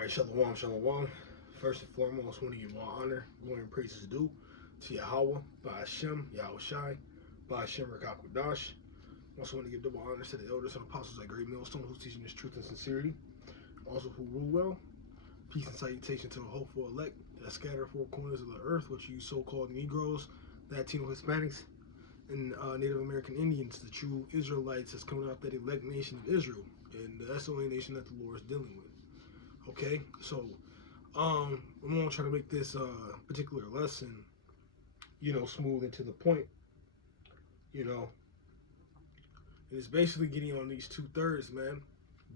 right, shalom, shalom. First and foremost, I want to give all honor, glory, and praises due to Yahweh, by Hashem, Yahweh Shai, by Hashem, Rakakwadash. Also want to give double honors to the elders and apostles at Great Millstone who's teaching this truth and sincerity. Also who rule well. Peace and salutation to the hopeful elect that scatter four corners of the earth, which you so-called Negroes, Latino Hispanics, and Native American Indians, the true Israelites that's coming out that elect nation of Israel. And that's the only nation that the Lord is dealing with. Okay, so I'm gonna try to make this particular lesson, smooth and to the point. It's basically getting on these 2/3, man.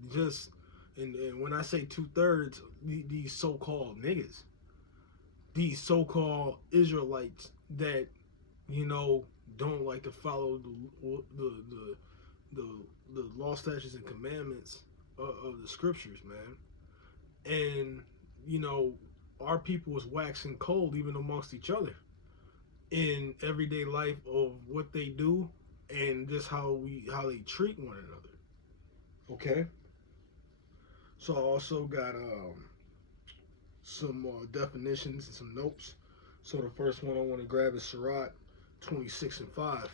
Just and when I say 2/3, these so-called niggas, these so-called Israelites that don't like to follow the law, statutes, and commandments of the scriptures, man. And our people is waxing cold even amongst each other in everyday life of what they do and just how they treat one another. Okay, so I also got some definitions and some notes. So the first one I want to grab is Sirach 26:5.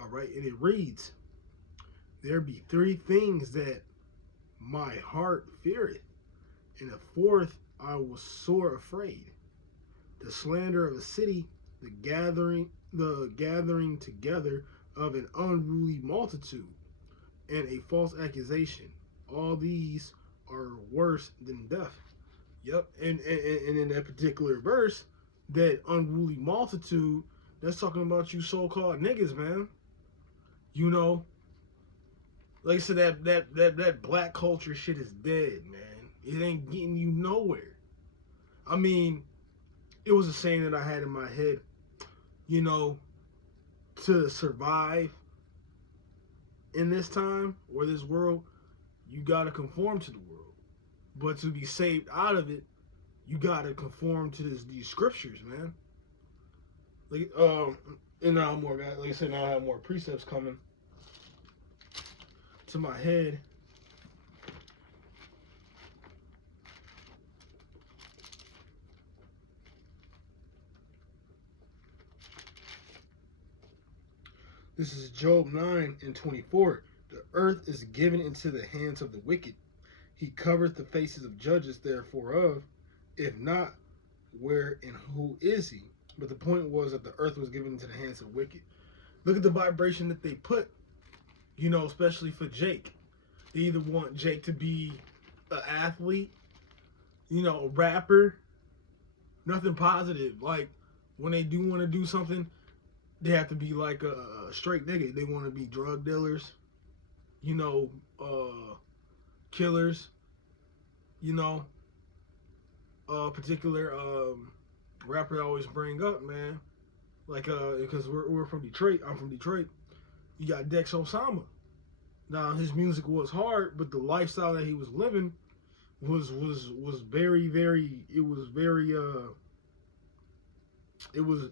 All right, and it reads, "There be three things that my heart feareth, and the fourth I was sore afraid: the slander of a city, the gathering together of an unruly multitude, and a false accusation. All these are worse than death." Yep, and in that particular verse, that unruly multitude, that's talking about you so-called niggas, man. Like I said, that black culture shit is dead, man. It ain't getting you nowhere. I mean, it was a saying that I had in my head, to survive in this time or this world, you gotta conform to the world. But to be saved out of it, you gotta conform to these scriptures, man. Like, and now more, like I said, now I have more precepts coming to my head. This is Job 9:24. "The earth is given into the hands of the wicked. He covereth the faces of judges therefore of. If not, where and who is he?" But the point was that the earth was given into the hands of the wicked. Look at the vibration that they put, especially for Jake. They either want Jake to be an athlete, a rapper, nothing positive. Like, when they do want to do something, they have to be like a straight nigga. They want to be drug dealers, killers, particular rapper I always bring up, man. Like, because we're from Detroit. I'm from Detroit. You got Dex Osama. Now, his music was hard, but the lifestyle that he was living was very, very. It was very. It was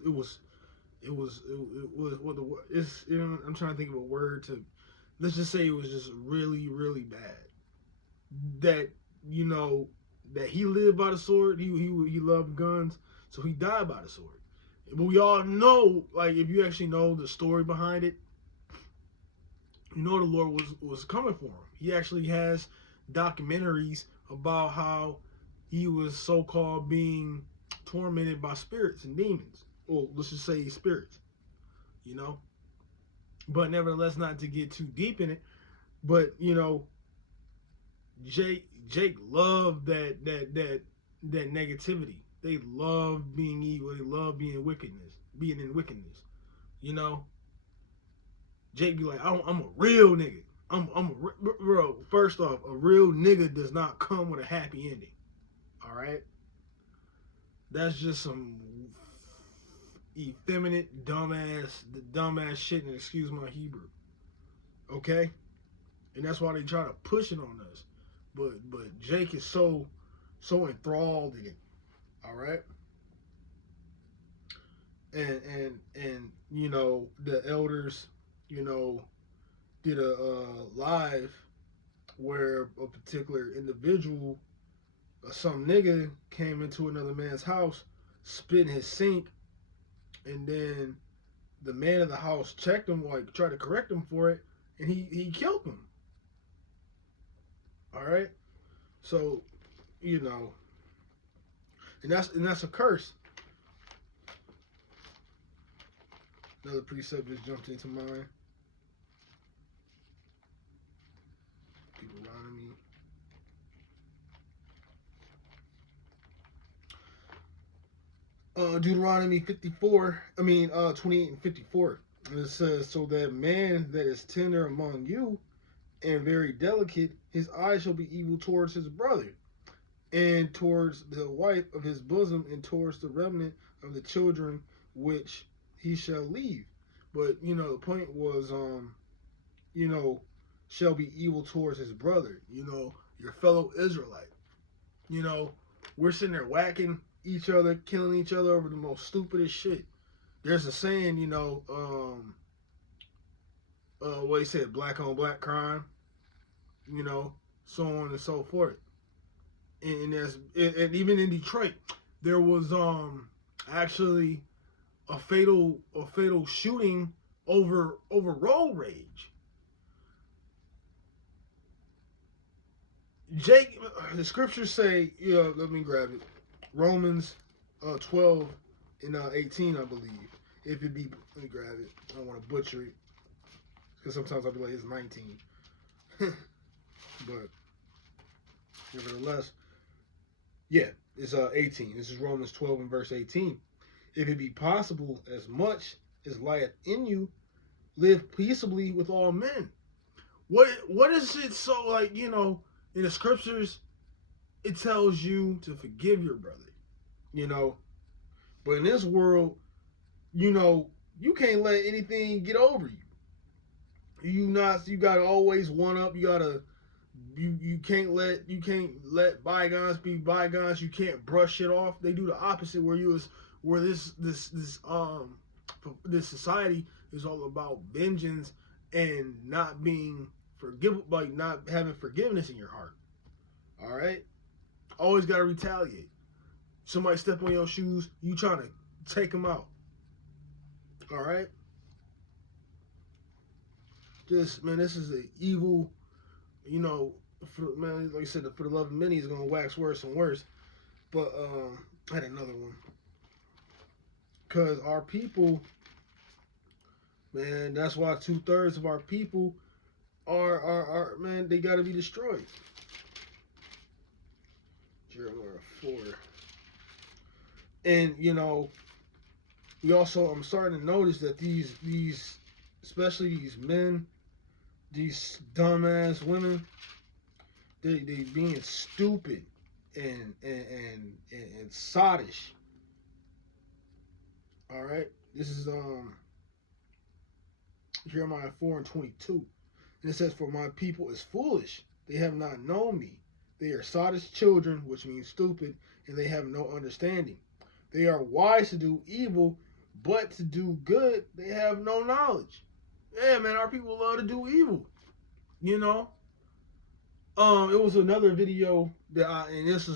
what the it's. I'm trying to think of a word to. Let's just say it was just really, really bad. That that he lived by the sword. He loved guns, so he died by the sword. But we all know, like, if you actually know the story behind it, the Lord was coming for him. He actually has documentaries about how he was so-called being tormented by spirits and demons. Well, let's just say spirits, But nevertheless, not to get too deep in it, but Jake loved that negativity. They love being evil. They love being in wickedness. Jake be like, I'm a real nigga. Bro. First off, a real nigga does not come with a happy ending. All right, that's just some effeminate, dumbass shit. And excuse my Hebrew. Okay, and that's why they try to push it on us. But Jake is so enthralled in it. All right. and you know, the elders, you know, did a live where a particular individual, some nigga, came into another man's house, spit in his sink, and then the man of the house checked him, like tried to correct him for it, and he killed him. All right, so you know, and that's a curse. Another precept just jumped into mind. Deuteronomy. Deuteronomy 54. 28 and 54. And it says, "So that man that is tender among you and very delicate, his eyes shall be evil towards his brother, and towards the wife of his bosom, and towards the remnant of the children which he shall leave." But you know, the point was, you know, shall be evil towards his brother. You know, your fellow Israelite. You know, we're sitting there whacking each other, killing each other over the most stupidest shit. There's a saying, you know, what he said, black on black crime, you know, so on and so forth. And even in Detroit, there was actually a fatal shooting over road rage. Jake, the scriptures say, you know, let me grab it. Romans 12 and 18, I believe. If it be, let me grab it. I don't want to butcher it, because sometimes I'll be like, it's 19. But nevertheless, yeah, it's 18. This is Romans 12 and verse 18. If it be possible, as much as lieth in you, live peaceably with all men. What is it? So, like, you know, in the scriptures, it tells you to forgive your brother, you know. But in this world, you know, you can't let anything get over you. You gotta always one up. You can't let bygones be bygones. You can't brush it off. They do the opposite, where this society is all about vengeance and not being forgive, like not having forgiveness in your heart. All right, always gotta retaliate. Somebody step on your shoes, you trying to take them out. All right. Just, man, this is an evil, you know, man, like I said, for the love of many, is going to wax worse and worse. But I had another one. Because our people, man, that's why 2/3 of our people are man, they got to be destroyed. Jeremiah 4. And, you know, I'm starting to notice that these, especially these men, these dumbass women, they being stupid and sottish. All right, this is Jeremiah 4 and 22, and it says, "For my people is foolish; they have not known me. They are sottish children," which means stupid, "and they have no understanding. They are wise to do evil, but to do good they have no knowledge." Yeah, man, our people love to do evil. You know. It was another video that and this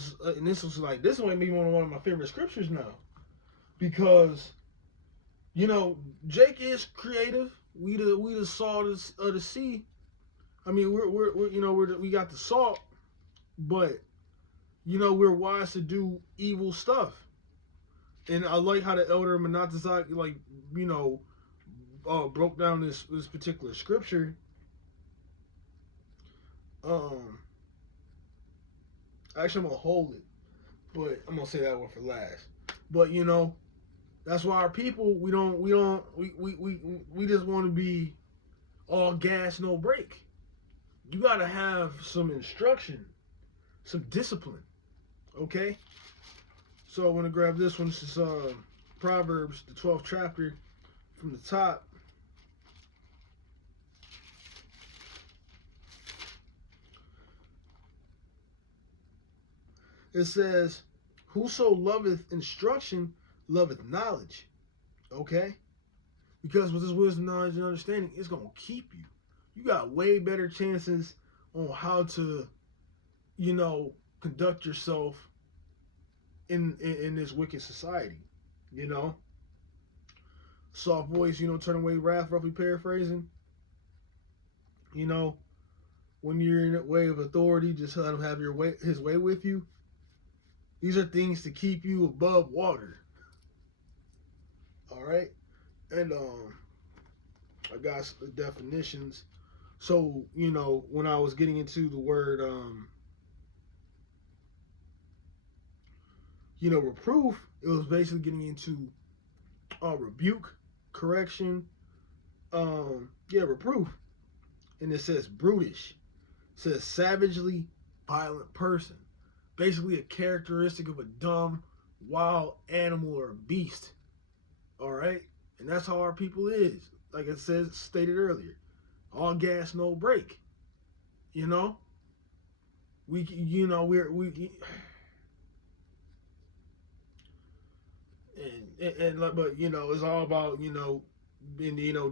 was like, this might be one of my favorite scriptures now, because, you know, Jake is creative. We the salt of the sea. I mean, we're you know, we got the salt, but, you know, we're wise to do evil stuff. And I like how the elder Menatazak, like, you know, broke down this particular scripture. Actually, I'm gonna hold it, but I'm gonna say that one for last. But, you know, that's why our people, we just want to be all gas, no brake. You gotta have some instruction, some discipline. Okay. So I want to grab this one. This is Proverbs, the 12th chapter, from the top. It says, "Whoso loveth instruction loveth knowledge, Okay? Because with this wisdom, knowledge, and understanding, it's going to keep you. You got way better chances on how to, conduct yourself in this wicked society. Soft voice, turn away wrath, roughly paraphrasing. When you're in a way of authority, just let him have his way with you. These are things to keep you above water. All right? And I got the definitions. So, when I was getting into the word, reproof, it was basically getting into rebuke, correction, reproof. And it says brutish. It says savagely violent person. Basically a characteristic of a dumb, wild animal or a beast. All right? And that's how our people is. Like it says, stated earlier. All gas, no brake. We but it's all about,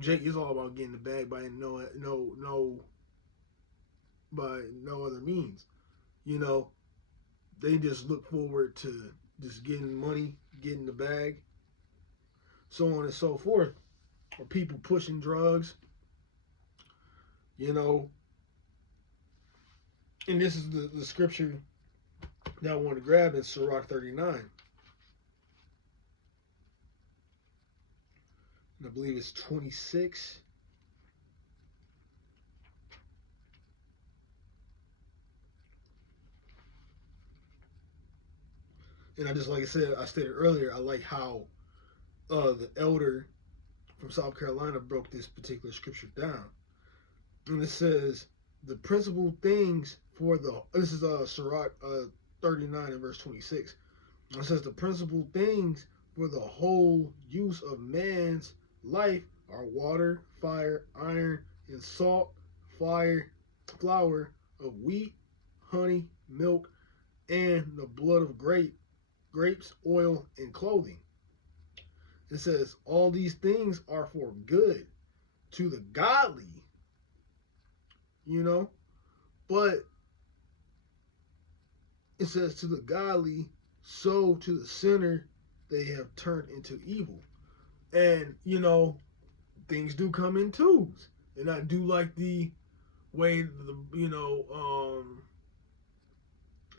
Jake is all about getting the bag by no other means. They just look forward to just getting money, getting the bag, so on and so forth. Or people pushing drugs, and this is the scripture that I want to grab in Sirach 39. And I believe it's 26. And I just, like I stated earlier, I like how the elder from South Carolina broke this particular scripture down. And it says, the principal things for this is Sirach 39 and verse 26. It says, the principal things for the whole use of man's life are water, fire, iron, and salt, flour of wheat, honey, milk, and the blood of grapes, oil, and clothing. It says, all these things are for good to the godly, but it says to the godly, so to the sinner they have turned into evil. And, things do come in twos. And I do like the way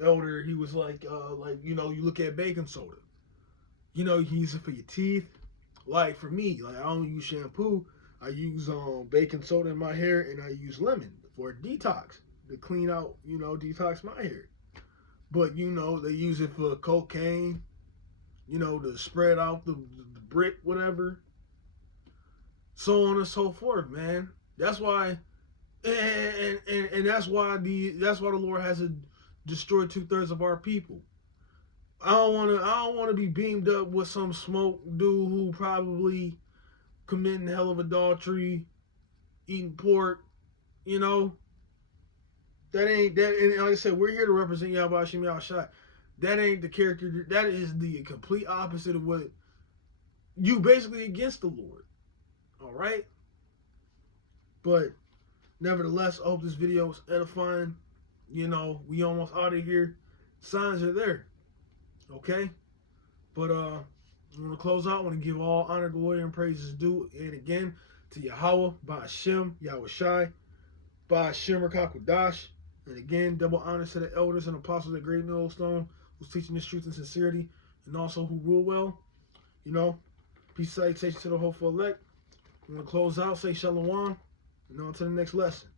elder, he was like, you look at baking soda. You can use it for your teeth. Like for me, I don't use shampoo. I use baking soda in my hair, and I use lemon for detox to clean out, detox my hair. But they use it for cocaine, to spread out the brick, whatever, so on and so forth, man. That's why, and that's why the Lord has to destroy 2/3 of our people. I don't want to be beamed up with some smoke dude who probably committing hell of adultery, eating pork, That ain't that. And like I said, we're here to represent Yahweh Hashem Yahushai. That ain't the character. That is the complete opposite of what you basically against the Lord. All right. But nevertheless, I hope this video was edifying. We almost out of here. Signs are there. Okay. But I'm gonna close out. I want to give all honor, glory, and praises due. And again to Yahweh, Ba'ashem, Yahushai, Ba'ashem Rakakwadash. And again, double honors to the elders and apostles at Great Millstone who's teaching this truth and sincerity, and also who rule well. Peace, salutation to the hopeful elect. I'm going to close out, say shalom, and on to the next lesson.